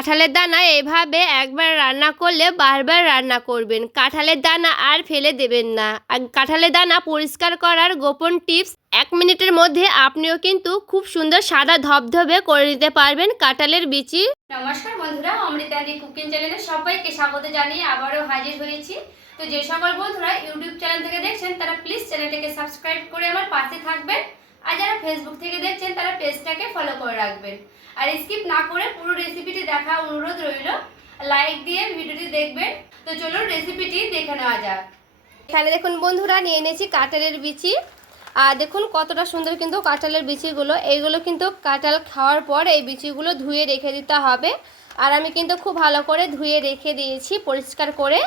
কাঁঠালের দানা এভাবে একবার রান্না করলে বারবার রান্না করবেন। কাঁঠালের দানা আর ফেলে দেবেন না। কাঁঠালের দানা পরিষ্কার করার গোপন টিপস 1 মিনিটের মধ্যে আপনিও কিন্তু খুব সুন্দর সাদা ধবধবে করে নিতে পারবেন কাঁঠালের বিচি। নমস্কার বন্ধুরা, অমৃতাদি কুকিং চ্যানেলে সবাইকে স্বাগত জানিয়ে আবারও হাজির হয়েছি। তো যে সকল বন্ধুরা ইউটিউব চ্যানেল থেকে দেখছেন তারা প্লিজ চ্যানেলটাকে সাবস্ক্রাইব করে আমার পাশে থাকবেন, আর যারা ফেসবুক থেকে দেখছেন তারা পেজটাকে ফলো করে রাখবেন। আর স্কিপ না করে পুরো রেসিপিটি দেখা অনুরোধ রইল, লাইক দিয়ে ভিডিওটি দেখবেন। তো চলুন রেসিপিটি দেখে নেওয়া যাক। এখানে দেখুন বন্ধুরা, নিয়ে এনেছি কাঁঠালের বিচি। আর দেখুন কতটা সুন্দর কিন্তু কাঁঠালের বিচিগুলো। এইগুলো কিন্তু কাঁঠাল খাওয়ার পর এই বিচিগুলো ধুয়ে রেখে দিতে হবে। আর আমি কিন্তু খুব ভালো করে ধুয়ে রেখে দিয়েছি পরিষ্কার করে।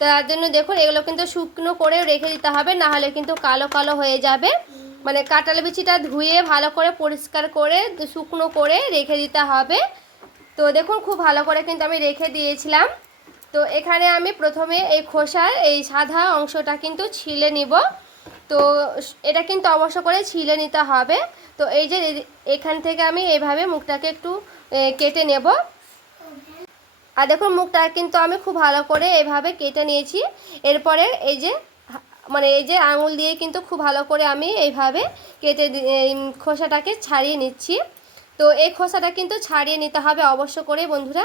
তার জন্য দেখুন এগুলো কিন্তু শুকনো করে রেখে দিতে হবে, না হলে কিন্তু কালো কালো হয়ে যাবে। মানে কাঁঠাল বিচিটা ধুয়ে ভালো করে পরিষ্কার করে শুকনো করে রেখে দিতে হবে। তো দেখুন খুব ভালো করে কিন্তু আমি রেখে দিয়েছিলাম। তো এখানে আমি প্রথমে এই খোসার এই সাদা অংশটা কিন্তু ছিলে নিব। তো এটা কিন্তু অবশ্য করে ছিলে নিতে হবে। তো এই যে এখান থেকে আমি এইভাবে মুখটাকে একটু কেটে নেব। আর দেখুন মুখটা কিন্তু আমি খুব ভালো করে এইভাবে কেটে নিয়েছি। এরপরে এই যে এই যে আঙুল দিয়ে কিন্তু খুব ভালো করে আমি এইভাবে কেটে খোসাটাকে ছাড়িয়ে নিচ্ছি। তো এই খোসাটা কিন্তু ছাড়িয়ে নিতে হবে অবশ্য করে বন্ধুরা।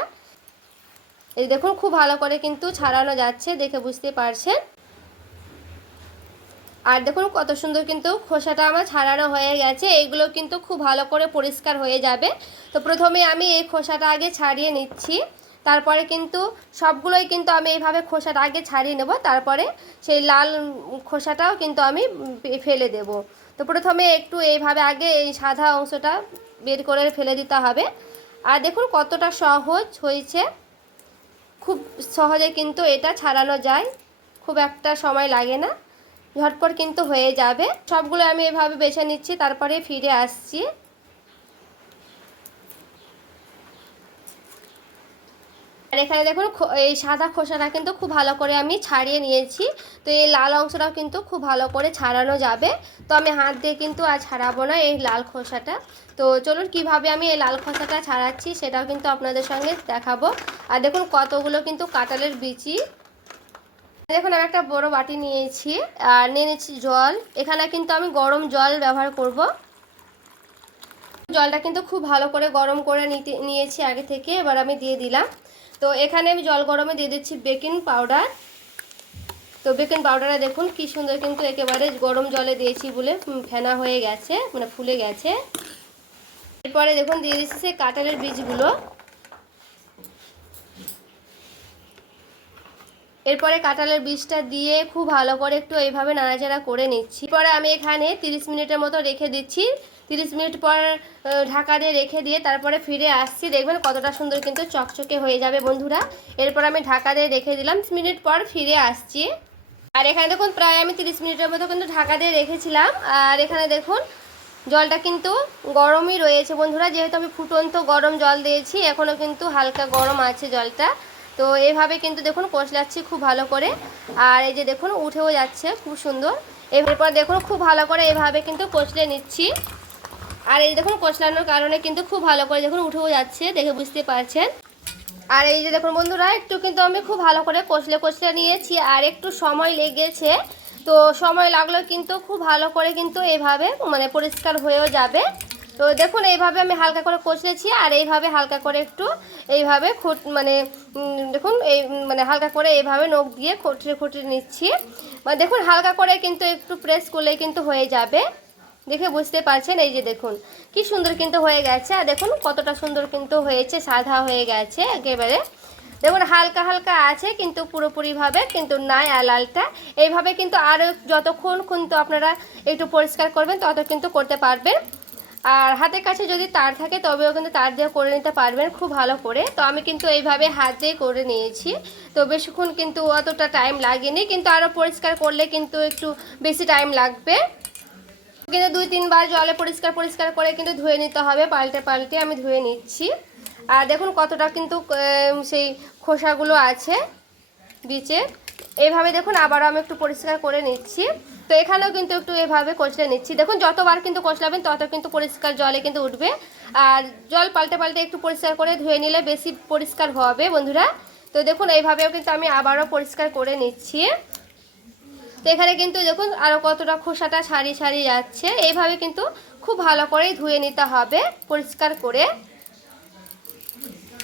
এই দেখুন খুব ভালো করে কিন্তু ছাড়ানো যাচ্ছে, দেখে বুঝতে পারছেন। আর দেখুন কত সুন্দর কিন্তু খোসাটা আমার ছাড়ানো হয়ে গেছে। এইগুলো কিন্তু খুব ভালো করে পরিষ্কার হয়ে যাবে। তো প্রথমে আমি এই খোসাটা আগে ছাড়িয়ে নিচ্ছি, তারপরে কিন্তু সবগুলোই কিন্তু আমি এইভাবে খোসাটা আগে ছাড়িয়ে নেব, তারপরে সেই লাল খোসাটাও কিন্তু আমি ফেলে দেব। তো প্রথমে একটু এইভাবে আগে এই সাদা অংশটা বের করে ফেলে দিতে হবে। আর দেখুন কতটা সহজ হয়েছে, খুব সহজে কিন্তু এটা ছাড়ানো যায়, খুব একটা সময় লাগে না, ঝটপট কিন্তু হয়ে যাবে। সবগুলো আমি এভাবে বেছে নিচ্ছি, তারপরে ফিরে আসছি। আর এখানে দেখুন এই সাদা খোসাটা কিন্তু খুব ভালো করে আমি ছাড়িয়ে নিয়েছি। তো এই লাল অংশটাও কিন্তু খুব ভালো করে ছাড়ানো যাবে। তো আমি হাত দিয়ে কিন্তু আর ছাড়াবো না এই লাল খোসাটা। তো চলুন কিভাবে আমি এই লাল খোসাটা ছাড়াচ্ছি সেটাও কিন্তু আপনাদের সঙ্গে দেখাবো। আর দেখুন কতগুলো কিন্তু কাঁঠালের বিচি। দেখুন আমি একটা বড় বাটি নিয়েছি আর নিয়ে নিচ্ছি জল। এখানে কিন্তু আমি গরম জল ব্যবহার করব। জলটা কিন্তু খুব ভালো করে গরম করে নিয়েছি আগে থেকে, এবার আমি দিয়ে দিলাম। তো এখানে আমি জল গরমে দিয়ে দিচ্ছি বেকিং পাউডার। তো বেকিং পাউডারটা দেখুন কি সুন্দর কিন্তু একেবারে গরম জলে দিয়েছি বলে ফেনা হয়ে গেছে, মানে ফুলে গেছে। এরপরে দেখুন দিয়ে দিচ্ছি সেই কাঁঠালের বীজগুলো। এরপরে কাঁঠালের বীজটা দিয়ে খুব ভালো করে একটু এইভাবে নাড়াচাড়া করে নিচ্ছি। পরে আমি এখানে 30 মিনিটের মতো রেখে দিচ্ছি। 30 মিনিট পর ঢাকা দিয়ে রেখে দিয়ে তারপরে ফিরে আসছি। দেখবেন কতটা সুন্দর কিন্তু চকচকে হয়ে যাবে বন্ধুরা। এরপর আমি ঢাকা দিয়ে রেখে দিলাম, 30 মিনিট পর ফিরে আসছি। আর এখানে দেখুন প্রায় আমি 30 মিনিটের মতো কিন্তু ঢাকা দিয়ে রেখেছিলাম। আর এখানে দেখুন জলটা কিন্তু গরমই রয়েছে বন্ধুরা, যেহেতু আমি ফুটন্ত গরম জল দিয়েছি, এখনও কিন্তু হালকা গরম আছে জলটা। তো এইভাবে কিন্তু দেখুন কষলাচ্ছি খুব ভালো করে। আর এই যে দেখুন উঠেও যাচ্ছে খুব সুন্দর। এরপর দেখুন খুব ভালো করে এইভাবে কিন্তু কষলে নিচ্ছি। আর এই দেখুন কষলানোর কারণে কিন্তু খুব ভালো করে দেখুন উঠেও যাচ্ছে, দেখে বুঝতে পারছেন। আর এই যে দেখুন বন্ধুরা একটু কিন্তু আমি খুব ভালো করে কষলে নিয়েছি, আর একটু সময় লেগেছে। তো সময় লাগলো কিন্তু খুব ভালো করে কিন্তু এইভাবে পরিষ্কার হয়েও যাবে। তো দেখুন এইভাবে আমি হালকা করে কষলেছি, আর এইভাবে হালকা করে একটু এইভাবে দেখুন এই হালকা করে এইভাবে নখ দিয়ে খুঁটিয়ে নিচ্ছি। দেখুন হালকা করে কিন্তু একটু প্রেস করলে কিন্তু হয়ে যাবে, দেখে বুঝতে পারছেন। এই যে দেখুন কি সুন্দর কিন্তু হয়ে গেছে। আর দেখুন কতটা সুন্দর কিন্তু হয়েছে, সাদা হয়ে গেছে একেবারে। দেখুন হালকা হালকা আছে কিন্তু পুরোপুরিভাবে কিন্তু নাই আর লালটা। এইভাবে কিন্তু আরও যতক্ষণ কিন্তু আপনারা একটু পরিষ্কার করবেন তত কিন্তু করতে পারবেন। আর হাতের কাছে যদি তার থাকে তবেও কিন্তু তার দিয়ে করে নিতে পারবেন খুব ভালো করে। তো আমি কিন্তু এইভাবে হাত দিয়ে করে নিয়েছি। তো বেশিক্ষণ কিন্তু অতটা টাইম লাগেনি, কিন্তু আরও পরিষ্কার করলে কিন্তু একটু বেশি টাইম লাগবে। কিন্তু 2-3 বার জলে পরিষ্কার করে কিন্তু ধুয়ে নিতে হবে, পাল্টে আমি ধুয়ে নিচ্ছি। আর দেখুন কতটা কিন্তু সেই খোসাগুলো আছে বিচে। এইভাবে দেখুন আবারও আমি একটু পরিষ্কার করে নিচ্ছি। তো তো এখানেও কিন্তু একটু এভাবে কষলে নিচ্ছি। দেখুন যতবার কিন্তু কষলাবেন তত কিন্তু পরিষ্কার জলে কিন্তু উঠবে, আর জল পাল্টে পাল্টে একটু পরিষ্কার করে ধুয়ে নিলে বেশি পরিষ্কার হবে বন্ধুরা। তো দেখুন এইভাবেও কিন্তু আমি আবারও পরিষ্কার করে নিচ্ছি। তো এখানে কিন্তু দেখুন আরও কতটা খোসাটা ছাড়িয়ে ছাড়িয়ে যাচ্ছে, এইভাবে কিন্তু খুব ভালো করে ধুয়ে নিতে হবে পরিষ্কার করে।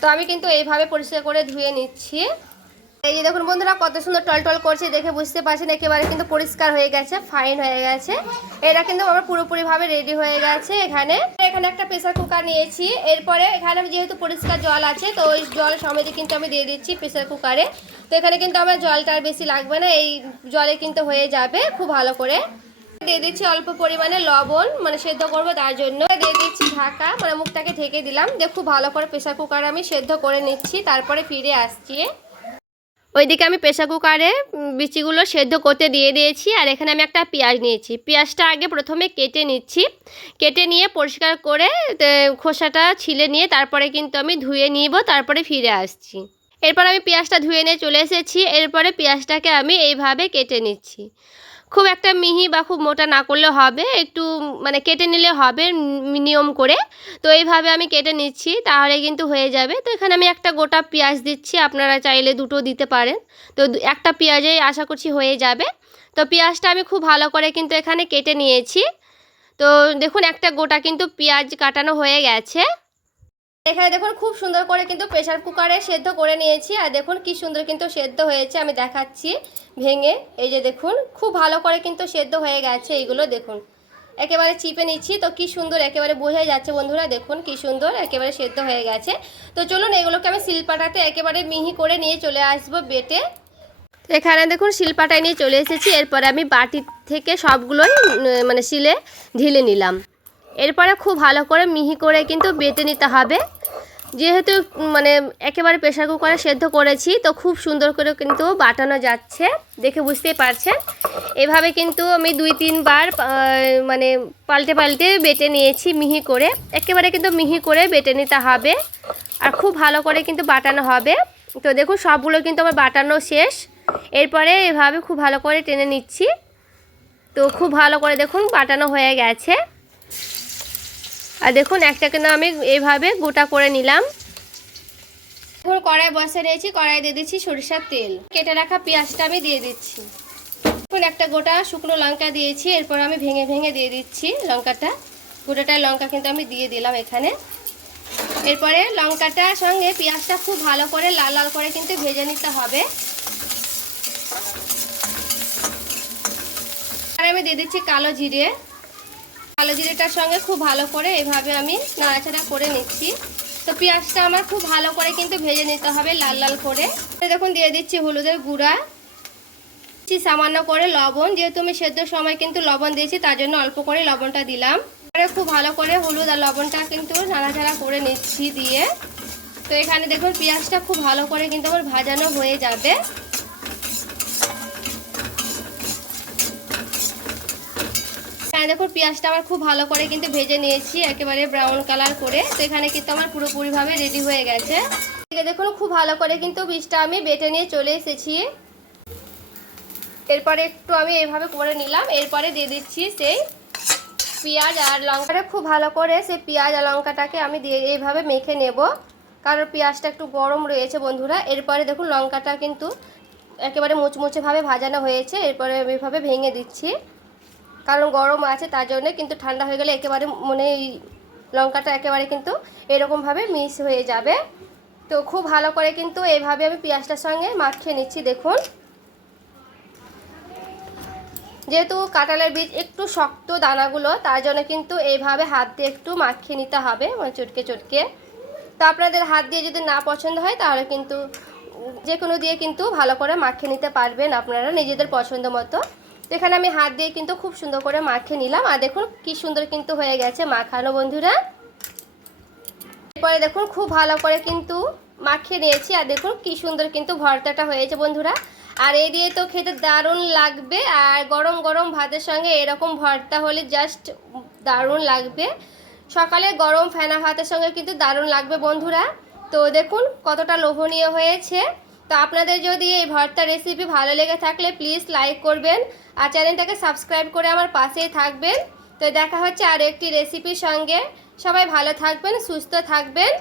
তো আমি কিন্তু এইভাবে পরিষ্কার করে ধুয়ে নিচ্ছি। এই যে দেখুন বন্ধুরা কত সুন্দর টলটল করছে, দেখে বুঝতে পারছেন একেবারে কিন্তু পরিষ্কার হয়ে গেছে, ফাইন হয়ে গেছে। এটা কিন্তু আমার পুরোপুরিভাবে রেডি হয়ে গেছে। এখানে একটা প্রেসার কুকার নিয়েছি। এরপরে এখানে যেহেতু পরিষ্কার জল আছে, তো ওই জল সমেত কিন্তু আমি দিয়ে দিচ্ছি প্রেসার কুকারে। তো এখানে কিন্তু আমার জলটা আর বেশি লাগবে না, এই জলে কিন্তু হয়ে যাবে খুব ভালো করে। দিয়ে দিচ্ছি অল্প পরিমাণে লবণ, মানে সেদ্ধ করবো তার জন্য দিয়ে দিচ্ছি ঢাকা, মানে মুখটাকে ঢেকে দিলাম। দিয়ে খুব ভালো করে প্রেসার কুকারে আমি সেদ্ধ করে নিচ্ছি, তারপরে ফিরে আসছি। ওইদিকে আমি প্রেসার কুকারে বিচিগুলো সেদ্ধ করতে দিয়ে দিয়েছি। আর এখানে আমি একটা পেঁয়াজ নিয়েছি, পেঁয়াজটা আগে প্রথমে কেটে নিচ্ছি। কেটে নিয়ে পরিষ্কার করে খোসাটা ছিলে নিয়ে তারপরে কিন্তু আমি ধুয়ে নিব, তারপরে ফিরে আসছি। এরপর আমি পেঁয়াজটা ধুয়ে নিয়ে চলে এসেছি। এরপরে পেঁয়াজটাকে আমি এইভাবে কেটে নিচ্ছি। খুব একটা মিহি বা খুব মোটা না করলে হবে, একটু মানে কেটে নিলে হবে নিয়ম করে। তো এইভাবে আমি কেটে নিচ্ছি, তাহলে কিন্তু হয়ে যাবে। তো এখানে আমি একটা গোটা পেঁয়াজ দিচ্ছি, আপনারা চাইলে দুটো দিতে পারেন। তো একটা পেঁয়াজেই আশা করছি হয়ে যাবে। তো পেঁয়াজটা আমি খুব ভালো করে কিন্তু এখানে কেটে নিয়েছি। তো দেখুন একটা গোটা কিন্তু পেঁয়াজ কাটানো হয়ে গেছে। এখানে দেখুন খুব সুন্দর করে কিন্তু প্রেসার কুকারে সেদ্ধ করে নিয়েছি। আর দেখুন কি সুন্দর কিন্তু সেদ্ধ হয়েছে, আমি দেখাচ্ছি ভেঙে। এই যে দেখুন খুব ভালো করে কিন্তু সেদ্ধ হয়ে গেছে। এইগুলো দেখুন একেবারে চিপে নিচ্ছি, তো কি সুন্দর একেবারে বোঝাই যাচ্ছে বন্ধুরা, দেখুন কি সুন্দর একেবারে সেদ্ধ হয়ে গেছে। তো চলুন এগুলোকে আমি শিলপাটাতে একেবারে মিহি করে নিয়ে চলে আসবো বেটে। এখানে দেখুন শিলপাটায় নিয়ে চলে এসেছি। এরপরে আমি বাটি থেকে সবগুলোই মানে শিলে ঢেলে নিলাম। এরপরে খুব ভালো করে মিহি করে কিন্তু বেটে নিতে হবে। যেহেতু মানে একেবারে প্রেসার কুকারে সেদ্ধ করেছি, তো খুব সুন্দর করে কিন্তু বাটানো যাচ্ছে, দেখে বুঝতেই পারছেন। এভাবে কিন্তু আমি 2-3 বার মানে পাল্টে পাল্টে বেটে নিয়েছি মিহি করে। একেবারে কিন্তু মিহি করে বেটে নিতে হবে, আর খুব ভালো করে কিন্তু বাটানো হবে। তো দেখুন সবগুলো কিন্তু আমার বাটানো শেষ। এরপরে এভাবে খুব ভালো করে টেনে নিচ্ছি। তো খুব ভালো করে দেখুন বাটানো হয়ে গেছে। আর দেখুন একটাকে না আমি এইভাবে গোটা করে নিলাম। এখন কড়াই বসে নিয়েছি, কড়াই দিয়ে দিচ্ছি সরিষার তেল। কেটে রাখা পেঁয়াজটা আমি দিয়ে দিচ্ছি। এখন একটা গোটা শুকনো লঙ্কা দিয়েছি। এরপর আমি ভেঙে ভেঙে দিয়ে দিচ্ছি লঙ্কাটা। গোটাটা লঙ্কা কিন্তু আমি দিয়ে দিলাম এখানে। এরপরে লঙ্কাটার সঙ্গে পেঁয়াজটা খুব ভালো করে লাল লাল করে কিন্তু ভেজে নিতে হবে। আর আমি দিয়ে দিচ্ছি কালো জিরে। কালো জিরেটার সঙ্গে খুব ভালো করে এইভাবে আমি নাড়াচাড়া করে নিচ্ছি। তো পেঁয়াজটা আমার খুব ভালো করে কিন্তু ভেজে নিতে হবে লাল লাল করে। দেখুন দিয়ে দিচ্ছি হলুদের গুঁড়া, সামান্য করে লবণ, যেহেতু আমি সেদ্ধর সময় কিন্তু লবণ দিয়েছি তার জন্য অল্প করে লবণটা দিলাম। খুব ভালো করে হলুদ আর লবণটা কিন্তু নাড়াচাড়া করে নিচ্ছি দিয়ে। তো এখানে দেখুন পেঁয়াজটা খুব ভালো করে কিন্তু আমার ভাজানো হয়ে যাবে। দেখুন পেঁয়াজটা আমার খুব ভালো করে কিন্তু ভেজে নিয়েছি একেবারে ব্রাউন কালার করে। তো এখানে কিন্তু আমার পুরোপুরিভাবে রেডি হয়ে গেছে। দেখুন খুব ভালো করে কিন্তু বীজটা আমি বেটে নিয়ে চলে এসেছি। এরপরে একটু আমি এইভাবে করে নিলাম। এরপরে দিয়ে দিচ্ছি সেই পেঁয়াজ আর লঙ্কাটা। খুব ভালো করে সেই পেঁয়াজ আর লঙ্কাটাকে আমি দিয়ে এইভাবে মেখে নেব, কারণ পেঁয়াজটা একটু গরম রয়েছে বন্ধুরা। এরপরে দেখুন লঙ্কাটা কিন্তু একেবারে মুচমুচেভাবে ভাজানো হয়েছে। এরপরে আমি এইভাবে ভেঙে দিচ্ছি, কারণ গরম আছে তার জন্য। কিন্তু ঠান্ডা হয়ে গেলে একেবারে মানে লঙ্কাটা একেবারে কিন্তু এরকমভাবে মিক্স হয়ে যাবে। তো খুব ভালো করে কিন্তু এইভাবে আমি পেঁয়াজটার সঙ্গে মাখিয়ে নিচ্ছি। দেখুন যেহেতু কাঁঠালের বীজ একটু শক্ত দানাগুলো, তার জন্য কিন্তু এইভাবে হাত দিয়ে একটু মাখিয়ে নিতে হবে, মানে চটকে চটকে। তো আপনাদের হাত দিয়ে যদি না পছন্দ হয় তাহলে কিন্তু যে কোনো দিয়ে কিন্তু ভালো করে মাখিয়ে নিতে পারবেন আপনারা নিজেদের পছন্দ মতো। তো এখানে আমি হাত দিয়ে কিন্তু খুব সুন্দর করে মাখিয়ে নিলাম। আর দেখুন কি সুন্দর কিন্তু হয়ে গেছে মাখানো বন্ধুরা। এরপরে দেখুন খুব ভালো করে কিন্তু মাখিয়ে নিয়েছি। আর দেখুন কি সুন্দর কিন্তু ভর্তাটা হয়েছে বন্ধুরা। আর এই দিয়ে তো খেতে দারুণ লাগবে। আর গরম গরম ভাতের সঙ্গে এরকম ভর্তা হলে জাস্ট দারুণ লাগবে। সকালে গরম ফেনা ভাতের সঙ্গে কিন্তু দারুণ লাগবে বন্ধুরা। তো দেখুন কতটা লোভনীয় হয়েছে। তো আপনাদের যদি এই ভর্তা রেসিপি ভালো লেগে থাকলে প্লিজ লাইক করবেন আর চ্যানেলটাকে সাবস্ক্রাইব করে আমার পাশেই থাকবেন। তো দেখা হচ্ছে আর একটি রেসিপির সঙ্গে। সবাই ভালো থাকবেন, সুস্থ থাকবেন।